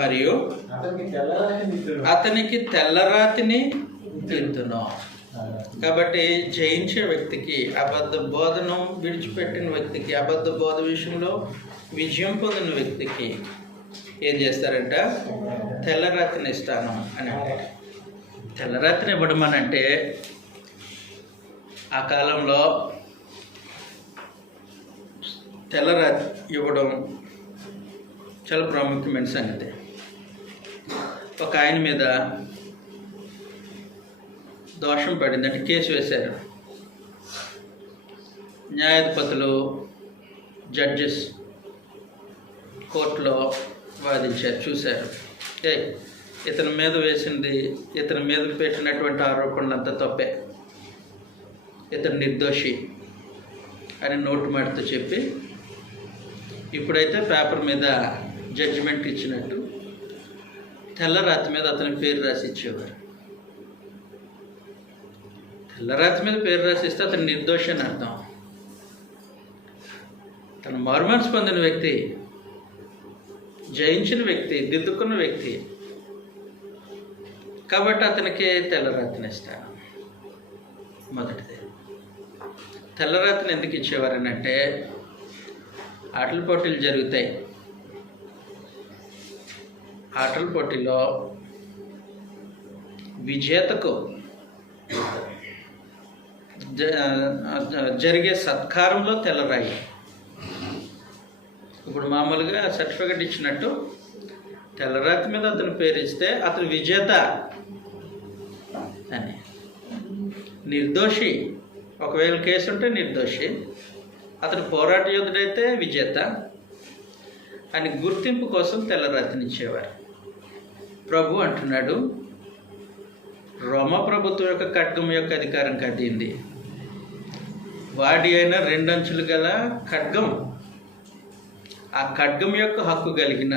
మరియు అతనికి తెల్లరాతిని తిందును. కాబట్టి జయించే వ్యక్తికి, అబద్ధ బోధను విడిచిపెట్టిన వ్యక్తికి, అబద్ధ బోధ విషయంలో విజయం పొందిన వ్యక్తికి ఏం చేస్తారంట? తెల్లరాతిని ఇస్తాను అని అంటారు. తెల్లరాతిని ఇవ్వడం అని అంటే ఆ కాలంలో తెల్లరాతి ఇవ్వడం చాలా ప్రాముఖ్యమైన సంగతి. ఒక ఆయన మీద దోషం పడిందంటే కేసు వేశారు. న్యాయాధిపతులు, జడ్జెస్ కోర్టులో వాదించారు, చూశారు. ఇతని మీద వేసింది, ఇతని మీద పెట్టినటువంటి ఆరోపణలంతా తప్పే, ఇతను నిర్దోషి అని నోటు మాటతో చెప్పి, ఇప్పుడైతే పేపర్ మీద జడ్జిమెంట్ ఇచ్చినట్టు తెల్లరాతి మీద అతని పేరు రాసి ఇచ్చేవారు. తెల్లరాతి మీద పేరు రాసిస్తే అతను నిర్దోషి అని అర్థం. తను మారుమనసు పొందిన వ్యక్తి, జయించిన వ్యక్తి, దిద్దుకున్న వ్యక్తి కాబట్టి అతనికి తెల్లరాతిని ఇస్తాను. మొదటిది. తెల్లరాతిని ఎందుకు ఇచ్చేవారని అంటే, ఆటల పోటీలు జరుగుతాయి. ఆటల పోటీలో విజేతకు జరిగే సత్కారంలో తెల్లరాయి. ఇప్పుడు మామూలుగా సర్టిఫికెట్ ఇచ్చినట్టు తెల్లరాతి మీద అతను పేరు ఇస్తే అతను విజేత అని. నిర్దోషి, ఒకవేళ కేసు ఉంటే నిర్దోషి, అతను పోరాట యోధుడైతే విజేత అని గుర్తింపు కోసం తెల్లరాతిని ఇచ్చేవారు. ప్రభు అంటున్నాడు, రోమ ప్రభుత్వం యొక్క ఖడ్గం యొక్క అధికారం కదింది. వాడి అయిన 2 అంచులు గల ఖడ్గం, ఆ ఖడ్గం యొక్క హక్కు కలిగిన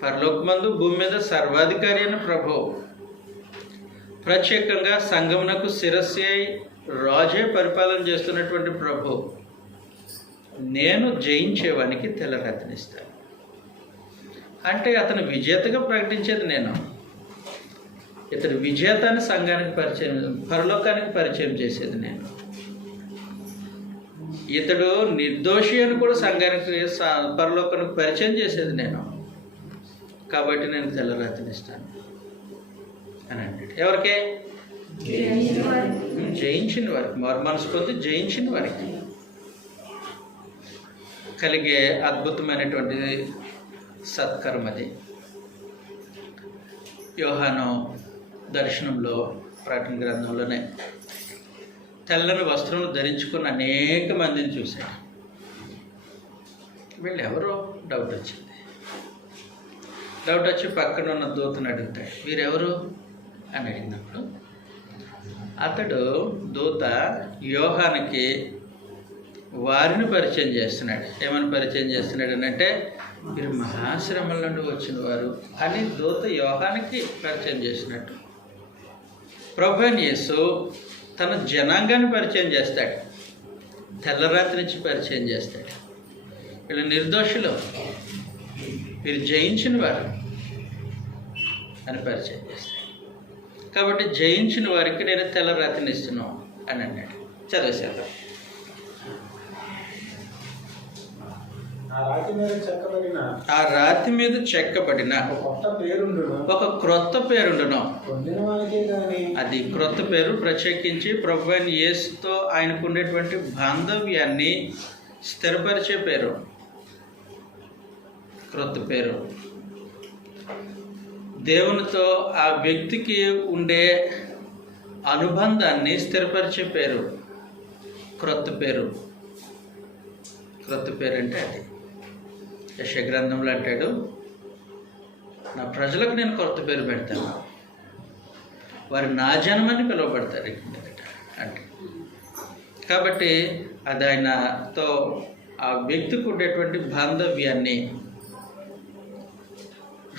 పరలోకమందు భూమి మీద సర్వాధికారి అయిన ప్రభు, ప్రత్యేకంగా సంఘమునకు శిరస్సు అయి రాజే పరిపాలన చేస్తున్నటువంటి ప్రభు, నేను జయించేవానికి తెల్లరాతిని ఇస్తాను. అంటే అతను విజేతగా ప్రకటించేది నేను, ఇతడు విజేతాన్ని సంఘానికి పరిచయం, పరలోకానికి పరిచయం చేసేది నేను. ఇతడు నిర్దోషి అని కూడా సంఘానికి, పరలోకానికి పరిచయం చేసేది నేను. కాబట్టి నేను తెల్లరాతిని ఇస్తాను అని అంటాడు. ఎవరికే? జయించిన వారికి, మారుమనసు పొంది జయించిన వారికి కలిగే అద్భుతమైనటువంటి సత్కరం అది. యోహాను దర్శనంలో, ప్రకటన గ్రంథంలోనే తెల్లని వస్త్రం ధరించుకున్న అనేక మందిని చూశాడు. వీళ్ళు ఎవరో డౌట్ వచ్చింది. డౌట్ వచ్చి పక్కన ఉన్న దూతను అడుగుతాడు, వీరెవరు అని అడిగినప్పుడు అతడు దూత యోహానికి వారిని పరిచయం చేస్తున్నాడు. ఏమని పరిచయం చేస్తున్నాడు అని అంటే, వీరు మహాశ్రమల నుండి వచ్చిన వారు అని దూత యోహానికి పరిచయం చేసినట్టు ప్రభువైన యేసు తన జనాంగాన్ని పరిచయం చేస్తాడు. తెల్లరాత్రి నుంచి పరిచయం చేస్తాడు. వీళ్ళు నిర్దోషులు, వీరు జయించిన వారు అని పరిచయం చేస్తాడు. కాబట్టి జయించిన వారికి నేను తెల్లరాతిని ఇస్తున్నాను అని అన్నాడు. చదివేశారు. ఆ రాతి మీద చెక్కబడిన ఒక క్రొత్త పేరుండును. అది క్రొత్త పేరు ప్రత్యేకించి ప్రభువైన యేసుతో ఆయనకు ఉండేటువంటి బాంధవ్యాన్ని స్థిరపరిచే పేరు. క్రొత్త పేరు దేవునితో ఆ వ్యక్తికి ఉండే అనుబంధాన్ని స్థిరపరిచే పేరు క్రొత్త పేరు. క్రొత్త పేరు అంటే అది. యెషయా గ్రంథంలో అంటాడు, నా ప్రజలకు నేను కొత్త పేరు పెడతాను, వారు నా జనమని పిలువబడతారు అంటే. కాబట్టి అది ఆయనతో ఆ వ్యక్తికి ఉండేటువంటి బాంధవ్యాన్ని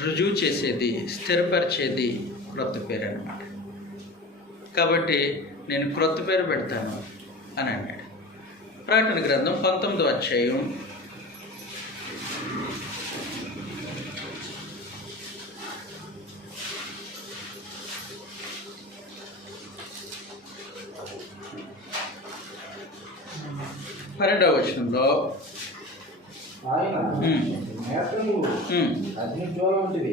రుజువు చేసేది, స్థిరపరిచేది క్రొత్త పేరు అన్నమాట. కాబట్టి నేను క్రొత్త పేరు పెడతాను అని అన్నాడు. ప్రకటన గ్రంథం 19వ అధ్యాయం 12వ వచనంలో ఆయన నేత్రములు అగ్నిజ్వాల వంటివి,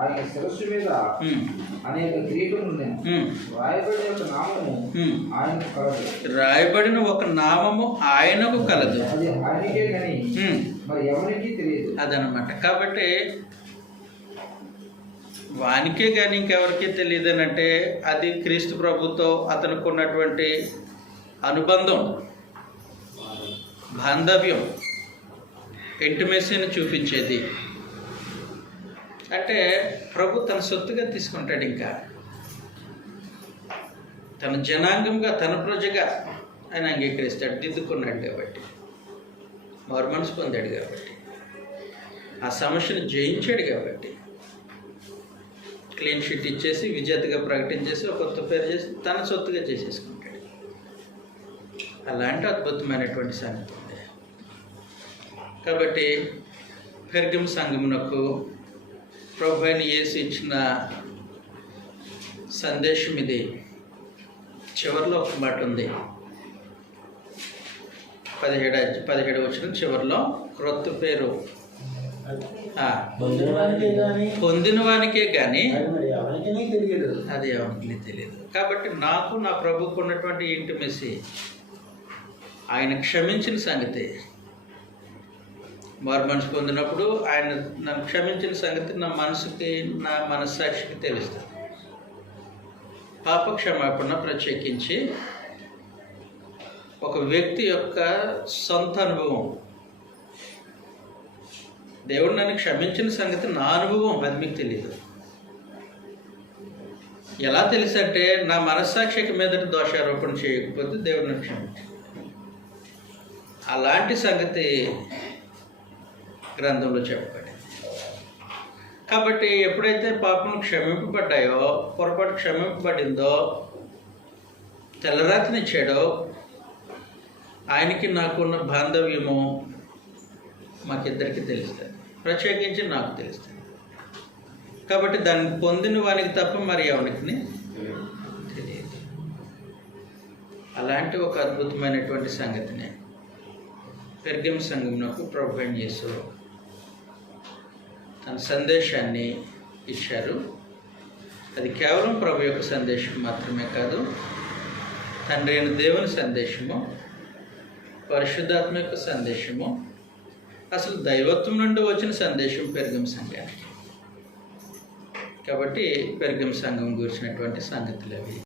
ఆయన శిరస్సు మీద అనేక కిరీటములు ఉన్నాయి. రాయబడిన ఒక నామము ఆయనకు కలదు. రాయబడిన ఒక నామము ఆయనకు కలదు. అది ఆయనకే కానీ మరి ఎవరికి తెలియదు. అదనమాట. కాబట్టి వానికే కానీ ఇంకెవరికి తెలియదు అని అంటే అది క్రీస్తు ప్రభుతో అతనికి ఉన్నటువంటి అనుబంధం, బాంధవ్యం, ఇంటిమేసీని చూపించేది. అంటే ప్రభు తన సొత్తుగా తీసుకుంటాడు, ఇంకా తన జనాంగంగా, తన ప్రజగా ఆయన అంగీకరిస్తాడు. దిద్దుకున్నాడు కాబట్టి, మారు మనసు పొందాడు కాబట్టి, ఆ సమస్యను జయించాడు కాబట్టి, క్లీన్ షీట్ ఇచ్చేసి విజేతగా ప్రకటించేసి ఒక కొత్త పేరు చేసి తన సొత్తుగా చేసేసుకుంటాడు. అలాంటి అద్భుతమైనటువంటి సంగతి ఉంది. కాబట్టి పెర్గము సంఘమునకు ప్రభు అయిన యేసు ఇచ్చిన సందేశం ఇది. చివరిలో ఒక మాట ఉంది, 17వ వచనం చివరిలో, క్రొత్త పేరు పొందిన వానికే కానీ అది ఎవరికి తెలియదు. కాబట్టి నాకు నా ప్రభుకు ఉన్నటువంటి ఇంటిమెసి, ఆయన క్షమించిన సంగతి, మారు మనసు పొందినప్పుడు ఆయన నన్ను క్షమించిన సంగతి నా మనసుకి, నా మనస్సాక్షికి తెలుస్తుంది. పాప క్షమాపణ ప్రత్యేకించి ఒక వ్యక్తి యొక్క సొంత అనుభవం. దేవుడు నన్ను క్షమించిన సంగతి నా అనుభవం, అది మీకు తెలియదు. ఎలా తెలుసు అంటే నా మనస్సాక్షికి మీదట దోషారోపణ చేయకపోతే దేవుడు నన్ను క్షమించాడు. అలాంటి సంగతి గ్రంథంలో చెప్పబడింది. కాబట్టి ఎప్పుడైతే పాపం క్షమింపబడ్డాయో, పొరపాటు క్షమింపబడిందో, తెల్లరాతినిచ్చాడో, ఆయనకి నాకున్న బాంధవ్యము మాకిద్దరికి తెలుస్తుంది, ప్రత్యేకించి నాకు తెలుస్తుంది. కాబట్టి దాన్ని పొందిన వానికి తప్ప మరి ఎవరికి తెలియదు. అలాంటి ఒక అద్భుతమైనటువంటి సంగతిని పెర్గము సంఘమునకు ప్రభు అయిన యేసు తన సందేశాన్ని ఇచ్చారు. అది కేవలం ప్రభు యొక్క సందేశం మాత్రమే కాదు, తండ్రి అయిన దేవుని సందేశము, పరిశుద్ధాత్మ యొక్క సందేశము, అసలు దైవత్వం నుండి వచ్చిన సందేశం పెర్గము సంఘానికి. కాబట్టి పెర్గము సంఘం గురించినటువంటి సంగతులు అవి.